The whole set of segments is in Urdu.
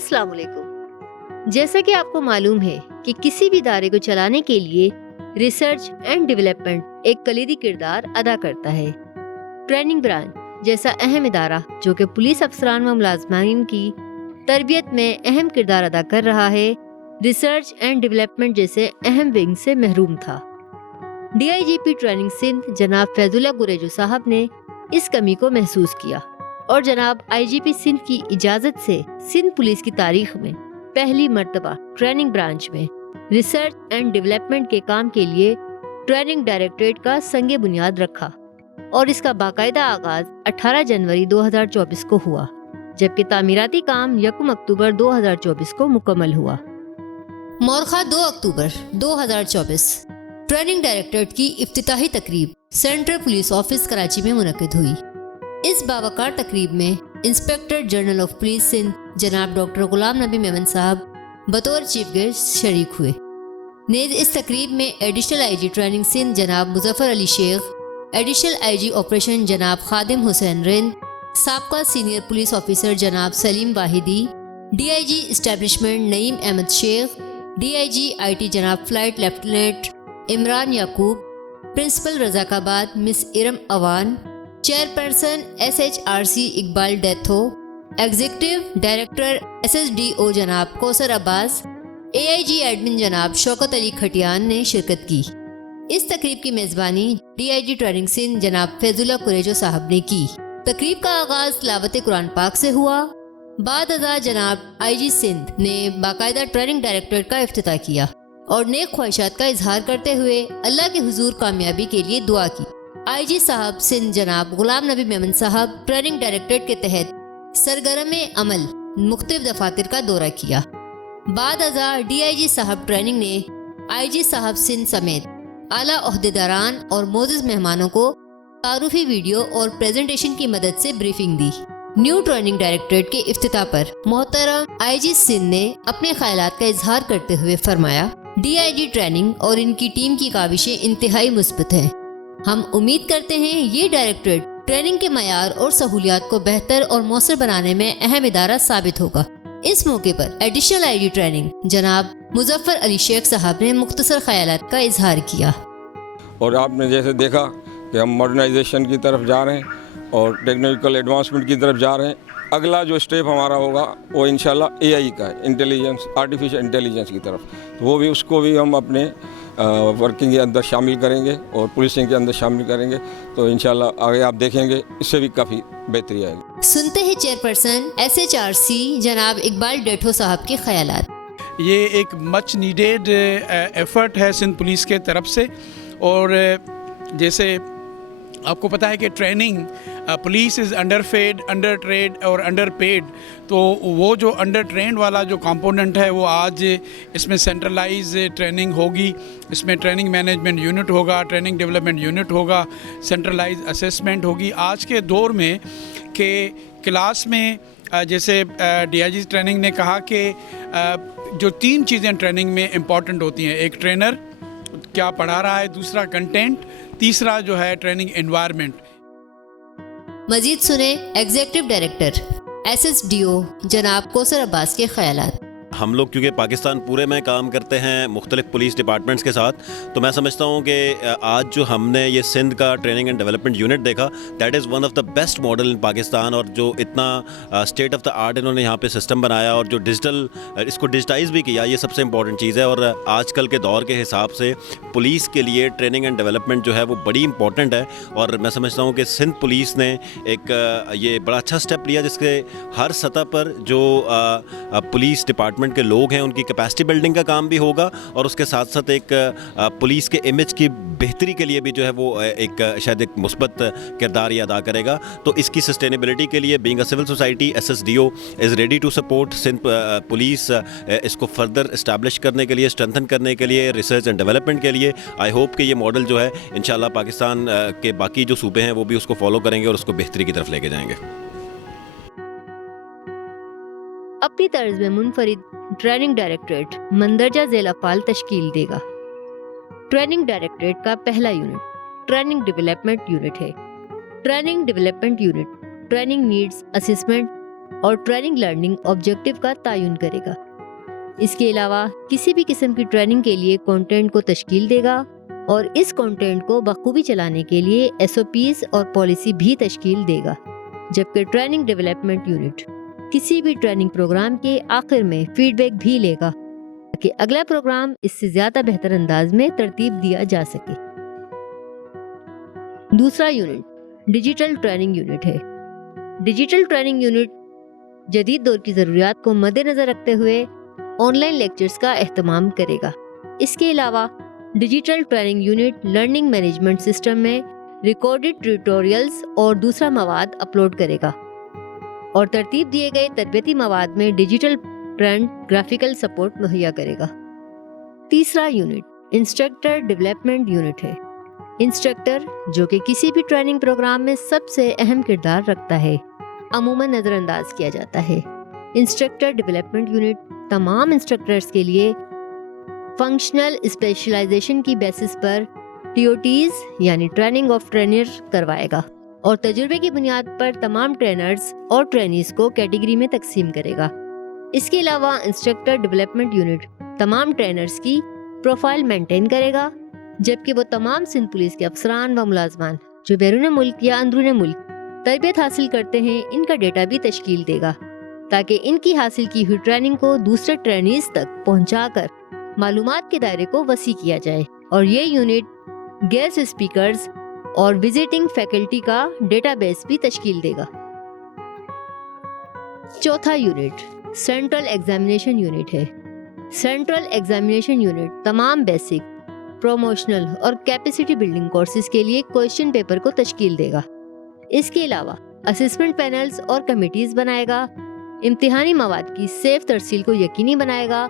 السلام علیکم۔ جیسا کہ آپ کو معلوم ہے کہ کسی بھی ادارے کو چلانے کے لیے ریسرچ اینڈ ڈیولپمنٹ ایک کلیدی کردار ادا کرتا ہے۔ ٹریننگ برانچ جیسا اہم ادارہ جو کہ پولیس افسران و ملازمین کی تربیت میں اہم کردار ادا کر رہا ہے، ریسرچ اینڈ ڈیولپمنٹ جیسے اہم ونگ سے محروم تھا۔ D I G P training Sindh جناب فیض اللہ گریجو صاحب نے اس کمی کو محسوس کیا اور جناب آئی جی پی سندھ کی اجازت سے سندھ پولیس کی تاریخ میں پہلی مرتبہ ٹریننگ برانچ میں ریسرچ اینڈ ڈیولپمنٹ کے کام کے لیے ٹریننگ ڈائریکٹریٹ کا سنگ بنیاد رکھا اور اس کا باقاعدہ آغاز 18 جنوری 2024 کو ہوا، جبکہ تعمیراتی کام 1 اکتوبر 2024 کو مکمل ہوا۔ مورخہ 2 اکتوبر 2024 ٹریننگ ڈائریکٹریٹ کی افتتاحی تقریب سینٹرل پولیس آفس کراچی میں منعقد ہوئی۔ اس باوقار تقریب میں inspector general of police Sindh جناب ڈاکٹر غلام نبی میمن صاحب بطور چیف گیسٹ شریک ہوئے۔ نیز اس تقریب میں additional I G training Sindh جناب مظفر علی شیخ، ایڈیشنل آئی جی آپریشن جناب خادم حسین رند، سابقہ سینئر پولیس آفیسر جناب Saleem Wahidi, D I G establishment Naeem Ahmed Sheikh, D I G I T جناب flight lieutenant Imran Yaqoob, principal Razzaqabad miss Iram Awan, chairperson S H R C Iqbal Detho, executive director S S D O جناب کوثر عباس، اے آئی جی ایڈمن جناب شوکت علی کھٹیان نے شرکت کی۔ اس تقریب کی میزبانی D I G training Sindh جناب فیض اللہ قریجو صاحب نے کی۔ تقریب کا آغاز تلاوت قرآن پاک سے ہوا۔ بعد ازاں جناب آئی جی سندھ نے باقاعدہ ٹریننگ ڈائریکٹریٹ کا افتتاح کیا اور نیک خواہشات کا اظہار کرتے ہوئے اللہ کے حضور کامیابی کے لیے دعا کی۔ آئی جی صاحب سندھ جناب غلام نبی میمن صاحب ٹریننگ ڈائریکٹریٹ کے تحت سرگرم عمل مختلف دفاتر کا دورہ کیا۔ بعد ازاں ڈی آئی جی صاحب ٹریننگ نے آئی جی صاحب سندھ سمیت اعلیٰ عہدیداران اور معزز مہمانوں کو تعارفی ویڈیو اور پریزنٹیشن کی مدد سے بریفنگ دی۔ نیو ٹریننگ ڈائریکٹریٹ کے افتتاح پر محترم آئی جی سندھ نے اپنے خیالات کا اظہار کرتے ہوئے فرمایا، ڈی آئی جی ٹریننگ اور ان کی ٹیم کی کاوشیں انتہائی مثبت ہیں۔ ہم امید کرتے ہیں یہ ڈائریکٹریٹ ٹریننگ کے معیار اور سہولیات کو بہتر اور مؤثر بنانے میں اہم ادارہ ثابت ہوگا۔ اس موقع پر ایڈیشنل آئی جی ٹریننگ جناب مظفر علی شیخ صاحب نے مختصر خیالات کا اظہار کیا۔ اور آپ نے جیسے دیکھا کہ ہم ماڈرنائزیشن کی طرف جا رہے ہیں اور ٹیکنیکل ایڈوانسمنٹ کی طرف جا رہے ہیں۔ اگلا جو اسٹیپ ہمارا ہوگا وہ انشاءاللہ اے آئی کا ہے، انٹیلیجنس، آرٹیفیشل انٹیلیجنس کی طرف، تو وہ بھی اس کو بھی ہم اپنے ورکنگ کے اندر شامل کریں گے اور پولیسنگ کے اندر شامل کریں گے، تو انشاءاللہ آگے آپ دیکھیں گے اس سے بھی کافی بہتری آئے گی۔ سنتے ہیں chairperson S H R C جناب اقبال ڈیٹھو صاحب کے خیالات۔ یہ ایک مچ نیڈیڈ ایفرٹ ہے سندھ پولیس کے طرف سے، اور جیسے آپ کو پتہ ہے کہ training police is underfed, under trade اور انڈر پیڈ، تو وہ جو انڈر ٹرینڈ والا جو کمپوننٹ ہے وہ آج اس میں سینٹرلائز ٹریننگ ہوگی، اس میں ٹریننگ مینجمنٹ یونٹ ہوگا، ٹریننگ ڈیولپمنٹ یونٹ ہوگا، سینٹرلائز اسیسمنٹ ہوگی۔ آج کے دور میں کہ کلاس میں جیسے ڈی آئی جی ٹریننگ نے کہا کہ جو 3 چیزیں ٹریننگ میں امپورٹنٹ ہوتی ہیں، ایک ٹرینر کیا پڑھا رہا ہے، دوسرا کنٹینٹ، تیسرا جو ہے ٹریننگ انوائرمنٹ۔ مزید سنیں executive director S S D O جناب کوثر عباس کے خیالات۔ ہم لوگ کیونکہ پاکستان پورے میں کام کرتے ہیں مختلف پولیس ڈپارٹمنٹس کے ساتھ، تو میں سمجھتا ہوں کہ آج جو ہم نے یہ سندھ کا ٹریننگ اینڈ ڈیولپمنٹ یونٹ دیکھا، that is one of the best model in Pakistan, اور جو اتنا اسٹیٹ آف دا آرٹ انہوں نے یہاں پہ سسٹم بنایا اور جو ڈیجیٹل اس کو ڈیجیٹائز بھی کیا، یہ سب سے امپورٹنٹ چیز ہے۔ اور آج کل کے دور کے حساب سے پولیس کے لیے ٹریننگ اینڈ ڈیولپمنٹ جو ہے وہ بڑی امپورٹنٹ ہے، اور میں سمجھتا ہوں کہ سندھ پولیس نے ایک یہ بڑا اچھا اسٹیپ لیا جس کے ہر سطح پر جو پولیس ڈپارٹمنٹ کے لوگ ہیں ان کی کیپیسٹی بلڈنگ کا کام بھی ہوگا، اور اس کے ساتھ ساتھ ایک پولیس کے امیج کی بہتری کے لیے بھی جو ہے وہ ایک شاید ایک مثبت کردار یہ ادا کرے گا۔ تو اس کی سسٹینیبلٹی کے لیے being a civil society, S S D O is ready to support Sindh police, اس کو فردر اسٹیبلش کرنے کے لیے، اسٹرینتھن کرنے کے لیے، ریسرچ اینڈ ڈیولپمنٹ کے لیے۔ آئی ہوپ کہ یہ ماڈل جو ہے انشاءاللہ پاکستان کے باقی جو صوبے ہیں وہ بھی اس کو فالو کریں گے اور اس کو بہتری کی طرف لے کے جائیں گے۔ اپنی طرز میں منفرد ٹریننگ ڈائریکٹریٹ مندرجہ ذیل افعال تشکیل دے گا۔ ٹریننگ ڈائریکٹریٹ کا پہلا یونٹ ٹریننگ ڈیولپمنٹ یونٹ ہے۔ Training development unit training needs assessment, اور ٹریننگ لرننگ آبجیکٹو کا تعین کرے گا۔ اس کے علاوہ کسی بھی قسم کی ٹریننگ کے لیے کنٹینٹ کو تشکیل دے گا اور اس کنٹینٹ کو بخوبی چلانے کے لیے SOPs اور پالیسی بھی تشکیل دے گا، جبکہ ٹریننگ ڈیولپمنٹ یونٹ کسی بھی ٹریننگ پروگرام کے آخر میں فیڈ بیک بھی لے گا تاکہ اگلا پروگرام اس سے زیادہ بہتر انداز میں ترتیب دیا جا سکے۔ دوسرا یونٹ ڈیجیٹل ٹریننگ یونٹ ہے۔ ڈیجیٹل ٹریننگ یونٹ جدید دور کی ضروریات کو مد نظر رکھتے ہوئے آن لائن لیکچرز کا اہتمام کرے گا۔ اس کے علاوہ digital training unit learning management system میں ریکارڈڈ ٹیوٹوریلز اور دوسرا مواد اپلوڈ کرے گا اور ترتیب دیے گئے تربیتی مواد میں ڈیجیٹل پرنٹ گرافیکل سپورٹ مہیا کرے گا۔ تیسرا یونٹ انسٹرکٹر ڈیولپمنٹ یونٹ ہے۔ انسٹرکٹر، جو کہ کسی بھی ٹریننگ پروگرام میں سب سے اہم کردار رکھتا ہے، عموماً نظر انداز کیا جاتا ہے۔ انسٹرکٹر ڈیولپمنٹ یونٹ تمام انسٹرکٹرز کے لیے فنکشنل اسپیشلائزیشن کی بیسس پر TOTs یعنی ٹریننگ آف ٹرینر کروائے گا اور تجربے کی بنیاد پر تمام ٹرینرز اور ٹرینیز کو کیٹیگری میں تقسیم کرے گا۔ اس کے علاوہ انسٹرکٹر ڈیولپمنٹ یونٹ تمام ٹرینرز کی پروفائل مینٹین کرے گا، جبکہ وہ تمام سندھ پولیس کے افسران و ملازمان جو بیرون ملک یا اندرون ملک تربیت حاصل کرتے ہیں ان کا ڈیٹا بھی تشکیل دے گا تاکہ ان کی حاصل کی ہوئی ٹریننگ کو دوسرے ٹرینیز تک پہنچا کر معلومات کے دائرے کو وسیع کیا جائے، اور یہ یونٹ گیسٹ اسپیکرز اور وزٹنگ فیکلٹی کا ڈیٹا بیس بھی تشکیل دے گا۔ چوتھا یونٹ سینٹرل ایگزامینیشن یونٹ ہے۔ سینٹرل ایگزامینیشن یونٹ تمام بیسک، پروموشنل اور کیپیسٹی بلڈنگ کورسز کے لیے کوسچن پیپر کو تشکیل دے گا۔ اس کے علاوہ اسسمنٹ پینلز اور کمیٹیز بنائے گا، امتحانی مواد کی سیف ترسیل کو یقینی بنائے گا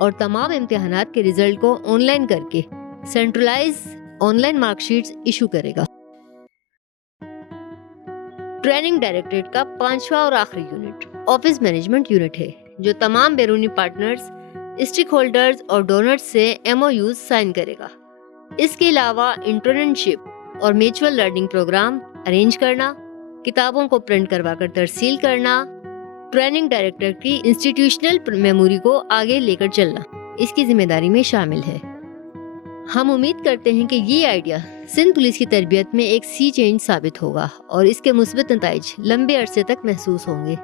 اور تمام امتحانات کے رزلٹ کو آن لائن کر کے centralise online mark sheets issue کرے گا۔ ٹریننگ ڈائریکٹریٹ کا پانچواں اور آخری یونٹ آفس مینجمنٹ یونٹ ہے، جو تمام بیرونی پارٹنرز، اسٹیک ہولڈرز اور ڈونرز سے MOUs سائن کرے گا۔ اس کے علاوہ انٹرنشپ اور میچول لرننگ پروگرام ارینج کرنا، کتابوں کو پرنٹ کروا کر ترسیل کرنا، ٹریننگ ڈائریکٹر کی انسٹیٹیوشنل میموری کو آگے لے کر چلنا اس کی ذمہ داری میں شامل ہے۔ ہم امید کرتے ہیں کہ یہ آئیڈیا سندھ پولیس کی تربیت میں ایک سی چینج ثابت ہوگا اور اس کے مثبت نتائج لمبے عرصے تک محسوس ہوں گے۔